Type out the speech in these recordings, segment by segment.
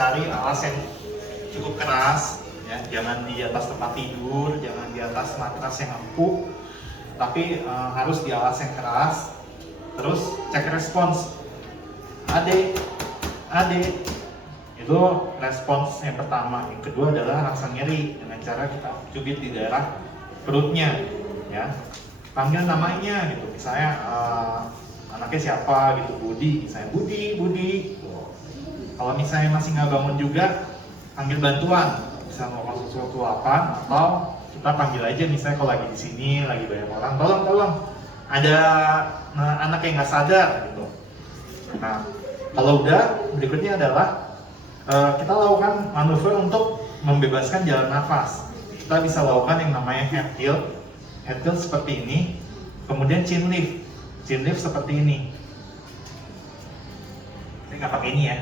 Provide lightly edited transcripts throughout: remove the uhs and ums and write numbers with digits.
cari alas yang cukup keras, ya. Jangan di atas tempat tidur, jangan di atas matras yang empuk, tapi harus di alas yang keras. Terus cek respons, Ade, itu respons yang pertama. Yang kedua adalah rasa nyeri dengan cara kita cubit di daerah perutnya, ya. Panggil namanya gitu, misalnya anaknya siapa gitu, Budi, misalnya Budi. Kalau misalnya masih nggak bangun juga, panggil bantuan, bisa ngomong sesuatu apa, atau kita panggil aja misalnya kalau lagi di sini, lagi banyak orang, tolong, ada anak yang nggak sadar gitu. Nah, kalau udah, berikutnya adalah kita lakukan manuver untuk membebaskan jalan nafas. Kita bisa lakukan yang namanya head tilt seperti ini, kemudian chin lift seperti ini. Saya nggak pakai ini ya.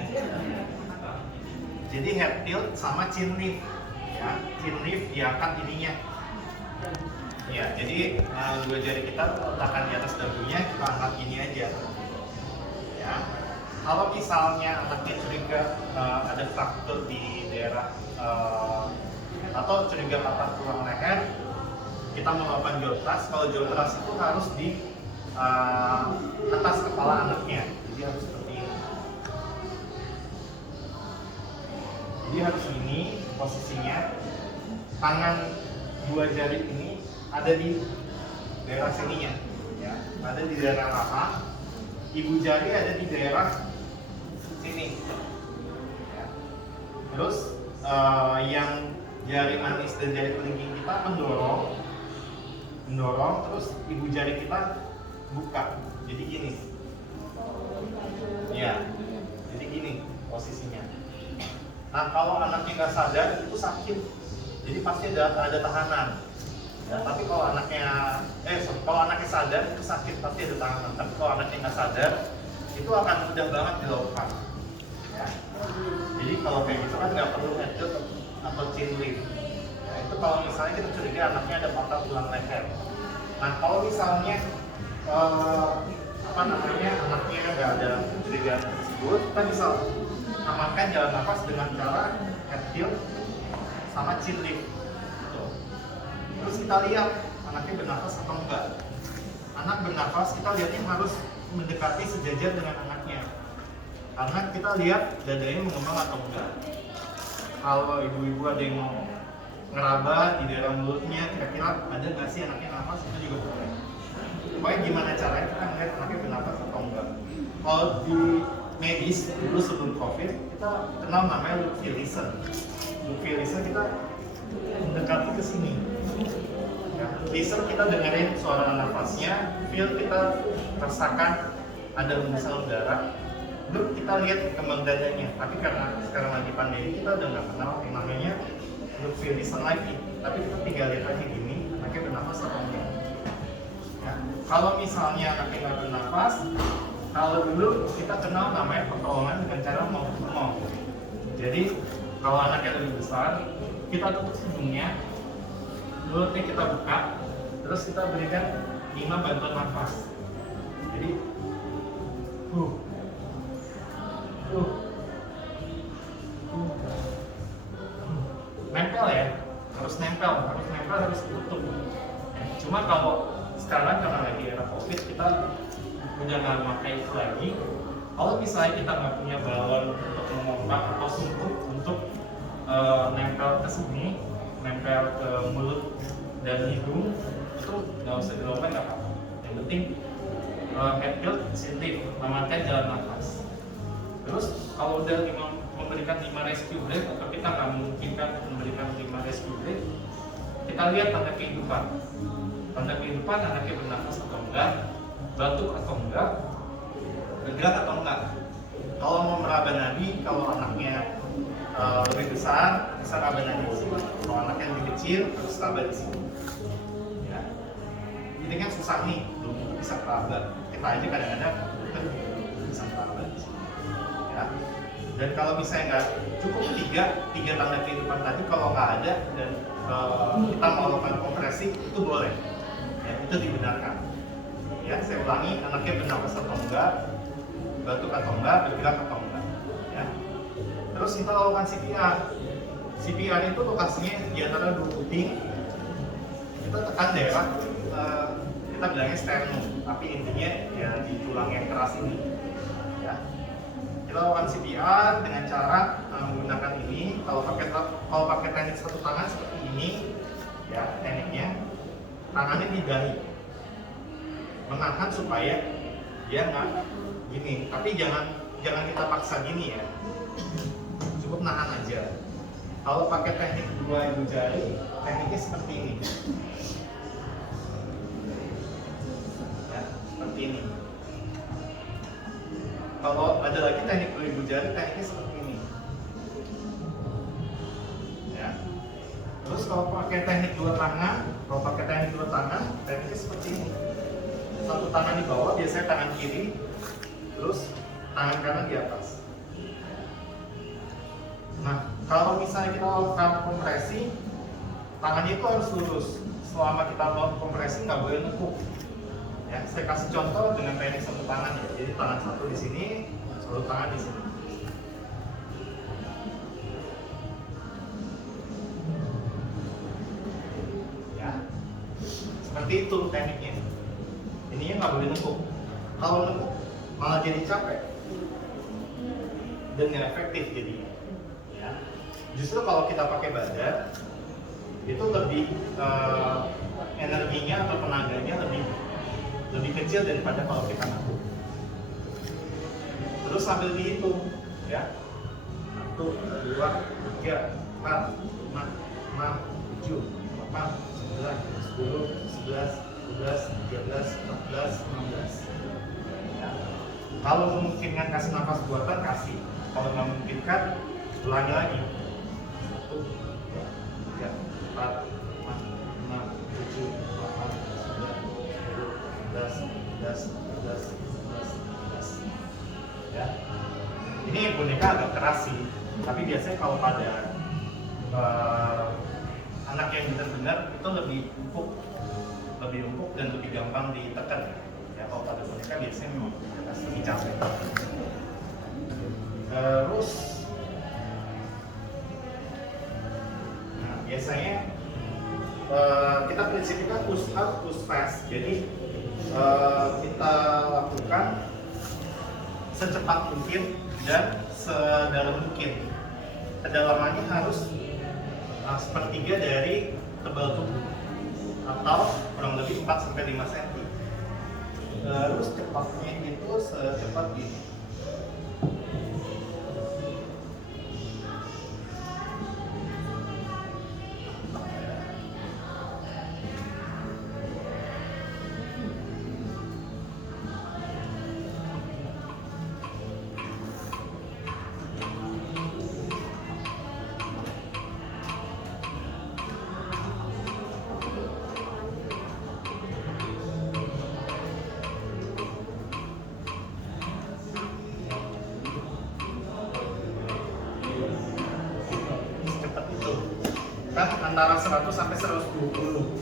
Jadi head tilt sama chin lift, ya. Chin lift diangkat ininya. Ya, jadi dua jari kita letakkan di atas dagunya, kita angkat gini aja. Ya. Kalau misalnya anaknya curiga ada fraktur di daerah atau curiga patah tulang leher, kita melakukan jaw thrust. Kalau jaw thrust itu harus di atas kepala anaknya, jadi harus seperti ini. Jadi harus ini posisinya, tangan dua jari ini ada di daerah sininya, ya, ada di daerah paha. Ibu jari ada di daerah sini. Ya. Terus yang jari manis dan jari kelingking kita mendorong, terus ibu jari kita buka. Jadi gini. Ya. Jadi gini posisinya. Nah, kalau anaknya nggak sadar itu sakit. Jadi pasti ada tahanan. Ya, tapi kalau anaknya sadar itu sakit, pasti ada tahanan. Tapi kalau anaknya nggak sadar, itu akan mudah banget dilakukan. Ya. Jadi kalau kayak gitu kan nggak perlu head tilt atau chin lift. Ya, itu kalau misalnya kita curiga anaknya ada patah tulang leher. Nah, kalau misalnya anaknya nggak ada curigaan tersebut, kita bisa amankan jalan nafas dengan cara head tilt sama chin lift. Terus kita lihat anaknya bernafas atau enggak. Anak bernafas, kita lihatnya harus mendekati sejajar dengan anaknya, karena kita lihat dadanya mengembang atau enggak. Kalau ibu-ibu ada yang mau ngeraba di daerah mulutnya, kira-kira ada nggak sih anaknya nafas, itu juga boleh. Pokoknya gimana caranya kita ngeliat anaknya bernafas atau enggak. Kalau di medis dulu sebelum COVID, kita kenal namanya loop fill listen. Kita mendekati ke sini. Ya, listen kita dengerin suara nafasnya, feel kita rasakan ada hembusan udara, loop kita lihat kembang dadanya. Tapi karena sekarang lagi pandemi, kita udah nggak kenal yang namanya loop fill listen lagi. Tapi kita tinggal lihat aja gini, anaknya bernafas atau enggak. Ya, kalau misalnya anaknya nggak bernafas, kalau dulu kita kenal namanya pertolongan dengan cara mau. Jadi kalau anaknya lebih besar, kita tutup hidungnya, mulutnya kita buka, terus kita berikan 5 bantuan nafas. Jadi nempel ya, harus nempel, harus tutup. Cuma kalau sekarang karena lagi era COVID, kita udah nggak pakai itu lagi. Kalau misalnya kita nggak punya balon untuk memompa atau sungkup untuk nempel ke sini, nempel ke mulut dan hidung, itu nggak usah dilakukan, nggak apa-apa. Yang penting head tilt, chin lift, mengamankan jalan nafas. Terus kalau udah memberikan 5 rescue breath, atau kita nggak memungkinkan memberikan 5 rescue breath, kita lihat tanda kehidupan. Tanda kehidupan, anaknya bernafas atau enggak, batuk atau enggak, bergerak atau enggak. Kalau mau meraba nadi, kalau anaknya lebih besar, bisa raba nadi di sini. Kalau anaknya lebih kecil, harus raba di sini. Ya. Ini kan susah nih, belum bisa raba. Kita aja kadang-kadang bisa raba di sini. Ya. Dan kalau misalnya nggak cukup tiga tanda kehidupan tadi, kalau nggak ada dan kita mau melakukan kompresi, itu boleh. Ya, itu dibenarkan. Ya, saya ulangi, anaknya bernafas atau enggak, batuk atau enggak, bergerak atau enggak. Ya. Terus Terus kita lakukan CPR. CPR itu lokasinya di antara dua puting. Kita tekan daerah kita bilangnya sternum, tapi intinya ya di tulang yang keras ini. Ya. Kita lakukan CPR dengan cara menggunakan ini. Kalau pakai teknik satu tangan seperti ini, ya tekniknya tangannya di dahi, menahan supaya dia nggak gini. Tapi jangan kita paksa gini ya. Cukup nahan aja. Kalau pakai teknik 2 ibu jari, tekniknya seperti ini. Ya, seperti ini. Kalau ada lagi teknik 2 ibu jari, tekniknya seperti ini. Ya. Terus kalau pakai teknik 2 tangan, tekniknya seperti ini. Satu tangan di bawah, biasanya tangan kiri, terus tangan kanan di atas. Nah, kalau misalnya kita lakukan kompresi, tangannya itu harus lurus. Selama kita lakukan kompresi nggak boleh nekuk. Ya, saya kasih contoh dengan teknik satu tangan ya. Jadi tangan satu di sini, satu tangan di sini. Ya, seperti itu tekniknya. Ininya nggak boleh nekuk. Kalau nekuk malah jadi capek dan nggak efektif jadinya. Justru kalau kita pakai badan itu lebih energinya atau tenaganya lebih kecil daripada kalau kita nakuk. Terus sambil dihitung ya, 1, 2, 3, 4, 5, 6, 7, 8, 9, 10, 11, 12, 13, 14, 15. Ya. Kalau memungkinkan kasih nafas buatan kasih, kalau nggak memungkinkan ulangi lagi. 1, 2, 3, 4, 5, 6, 7, 8, 9, 10, 11, 12, 11, 12. Ya. Ini boneka agak keras sih, tapi biasanya kalau pada anak yang benar-benar itu lebih empuk dan lebih gampang ditekan. Ya, kalau pada boneka biasanya memang lebih capek. Terus biasanya kita prinsipnya push up, push fast. Jadi kita lakukan secepat mungkin dan sedalam mungkin. Kedalamannya harus sepertiga dari tebal tubuh atau kurang lebih 4-5 cm. Terus cepatnya itu secepat ini. Antara 100 sampai 120.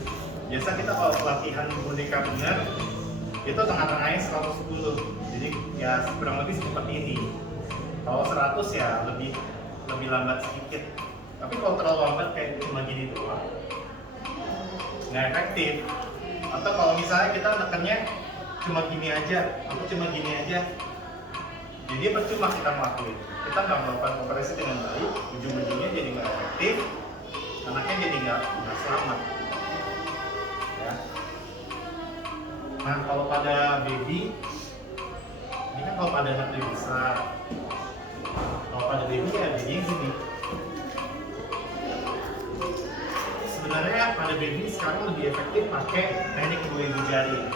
Biasa kita kalau pelatihan boneka benar itu tengah-tengahnya 110. Jadi ya kurang lebih seperti ini. Kalau 100 ya lebih lambat sedikit. Tapi kalau terlalu lambat kayak cuma gini doang, nggak efektif. Atau kalau misalnya kita tekannya cuma gini aja, jadi percuma kita melakukan. Kita nggak melakukan kompresi dengan baik, ujung-ujungnya jadi nggak efektif. Anaknya jadi nggak selamat. Ya. Nah, kalau pada baby, ini kan kalau pada anak lebih besar. Kalau pada baby ya baby gini. Sebenarnya pada baby sekarang lebih efektif pakai teknik 2 ibu jari.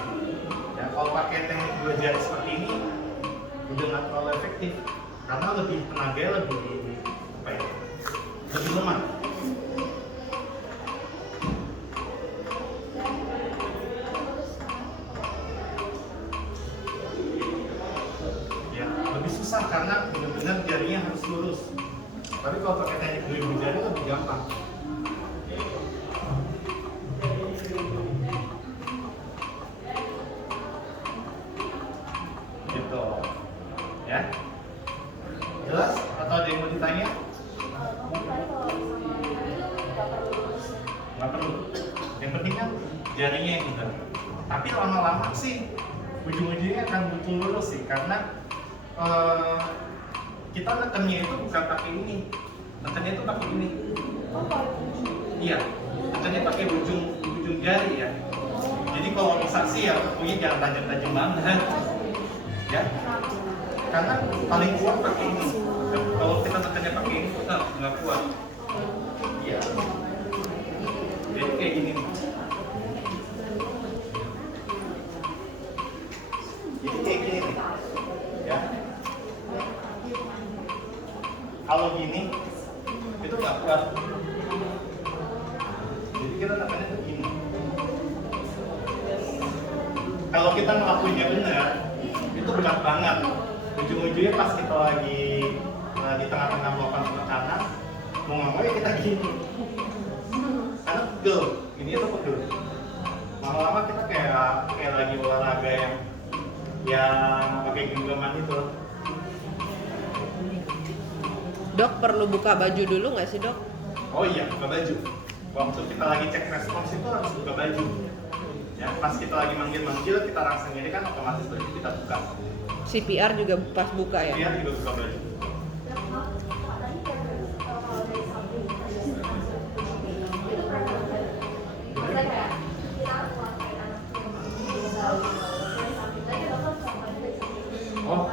Ya, kalau pakai teknik 2 jari seperti ini udah nggak terlalu efektif karena lebih tenaga lebih lemah. Susah karena benar-benar jarinya harus lurus. Tapi kalau pakai teknik 2 ibu jari lebih gampang. Gitu. Ya. Jelas? Atau ada yang mau ditanya? nggak perlu. Yang penting kan jarinya yang benar. Tapi lama-lama sih ujung-ujungnya akan butuh lurus sih, karena kita nekennya itu bukan pakai ini, nekennya itu pakai ini. Iya, nekennya pakai ujung jari ya. Jadi kalau bisa sih ya tepungnya jangan tajam-tajam banget, ya. Karena paling kuat pakai ini. Kalau kita nekennya pakai ini kita nggak kuat. Iya. Jadi kayak gini nih. Jadi kayak gini nih, ya. Kalau gini itu nggak kuat. Jadi kita nekannya tuh gini. Kalau kita ngelakuinnya benar, itu berat banget. Ujung-ujungnya pas kita lagi di tengah-tengah melakukan penekanan, mau nggak mau ya kita gini. Karena pegel, ini itu pegel. Lama-lama kita kayak lagi olahraga yang pakai genggaman itu. Dok, perlu buka baju dulu nggak sih dok? Oh iya, buka baju. Waktu kita lagi cek respons itu harus buka baju. Ya, pas kita lagi manggil-manggil, kita rangsang ini kan otomatis baju kita buka. CPR juga pas buka ya? CPR juga buka baju. Oh,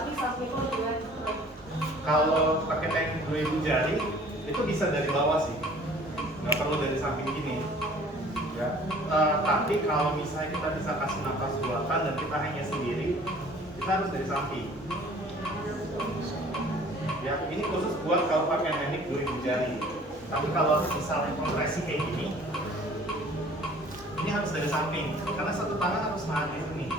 kalau pakai teknik 2000 jari itu bisa dari bawah sih, nggak perlu dari samping gini. Ya, tapi kalau misalnya kita bisa kasih nafas buatan dan kita hanya sendiri, kita harus dari samping. Ya, ini khusus buat kalau pakai teknik 2000 jari. Tapi kalau misalnya kompresi kayak gini, ini harus dari samping, karena satu tangan harus nahan di sini.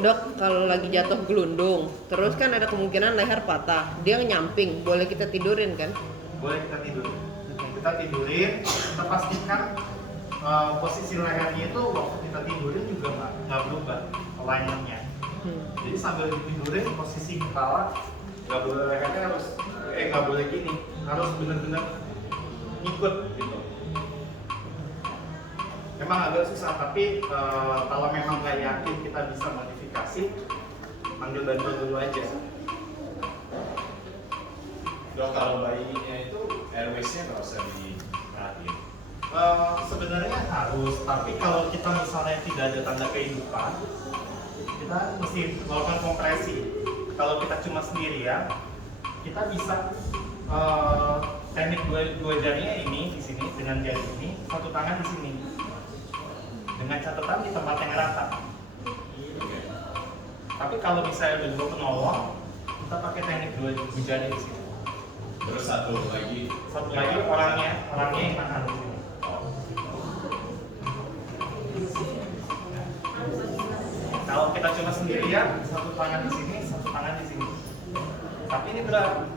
Dok, kalau lagi jatuh gelundung, terus kan ada kemungkinan leher patah, dia nyamping, boleh kita tidurin kan? Boleh kita tidurin. Kita tidurin, kita pastikan posisi lehernya itu waktu kita tidurin juga nggak berubah alignmentnya. Jadi sambil ditidurin, posisi kepala nggak boleh lehernya nggak boleh gini, harus benar-benar ikut gitu. Memang agak susah, tapi kalau memang nggak yakin kita bisa modifikasi, panggil bantuan dulu aja. Dok, kalau bayinya itu airways-nya nggak usah diperhatiin. Sebenarnya harus, tapi kalau kita misalnya tidak ada tanda kehidupan, kita mesti melakukan kompresi. Kalau kita cuma sendirian, kita bisa teknik dua jarinya ini di sini dengan jari ini, satu tangan di sini. Dengan catatan di tempat yang rata. Tapi kalau misalnya udah dua penolong, kita pakai teknik dua jari di sini. Terus satu lagi orangnya yang tahan di sini. Kalau kita cuma sendirian, satu tangan di sini, satu tangan di sini. Tapi ini berat.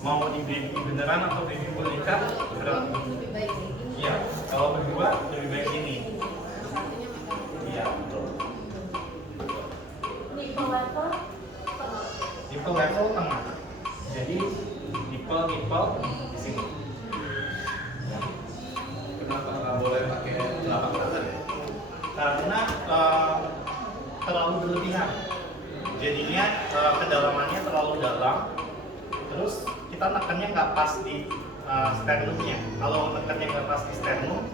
Mau di baby beneran atau baby boneka berat. Iya, kalau berdua lebih baik ini. Iya, betul. Nipple level tengah. Jadi nipple di sini. kenapa nggak boleh pakai telapak tangan ya? Karena terlalu berlebihan. Jadinya kedalamannya terlalu dalam. Terus kita nekannya nggak pas di sternumnya. Kalau nekannya nggak pas di sternum,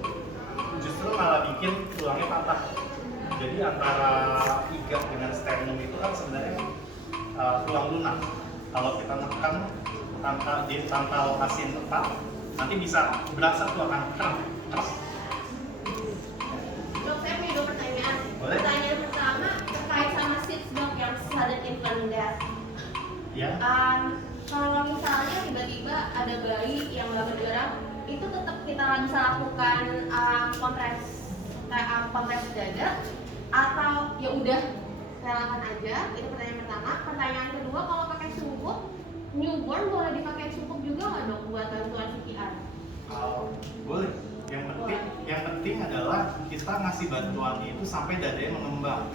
justru malah bikin tulangnya patah. Jadi antara iga dengan sternum itu kan sebenarnya tulang lunak. Kalau kita nekan tanpa lokasi yang tepat, nanti bisa berasa tuh akan keras. Dok, saya punya dua pertanyaan. Boleh? Pertanyaan pertama terkait sama SIDS dok yang sudden infant death. Ya. Kalau misalnya tiba-tiba ada bayi yang nggak bergerak, itu tetap kita bisa lakukan kompres dada atau ya udah relakan aja? Itu pertanyaan pertama. Pertanyaan kedua, kalau pakai sungkup, newborn boleh dipakai sungkup juga nggak dok buat bantuan CPR? Boleh. Yang penting adalah kita ngasih bantuannya itu sampai dadanya mengembang.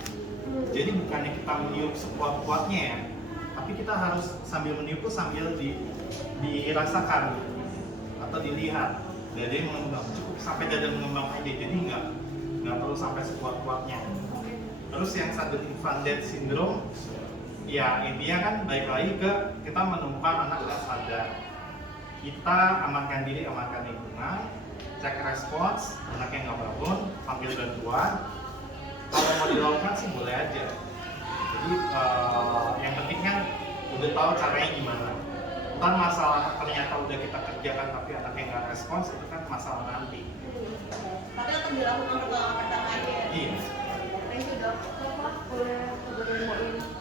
Jadi bukannya kita meniup sekuat-kuatnya ya, tapi kita harus sambil meniup tuh sambil dirasakan atau dilihat dada mengembang, cukup sampai dada mengembang aja, jadi nggak perlu sampai sekuat-kuatnya. Terus yang Sudden Infant Death Syndrome, ya intinya kan balik lagi ke kita menumpang anak nggak sadar. Kita amankan diri, amankan lingkungan, cek respons, anaknya nggak bangun, panggil bantuan. Kalau mau dilakukan sih boleh aja. Jadi yang penting kan udah tahu caranya gimana. Ntar masalah ternyata udah kita kerjakan tapi anaknya nggak respons, itu kan masalah nanti. Tapi akan dilakukan pertama aja. Iya. Thank you dok. Bapak boleh ngobrol ini.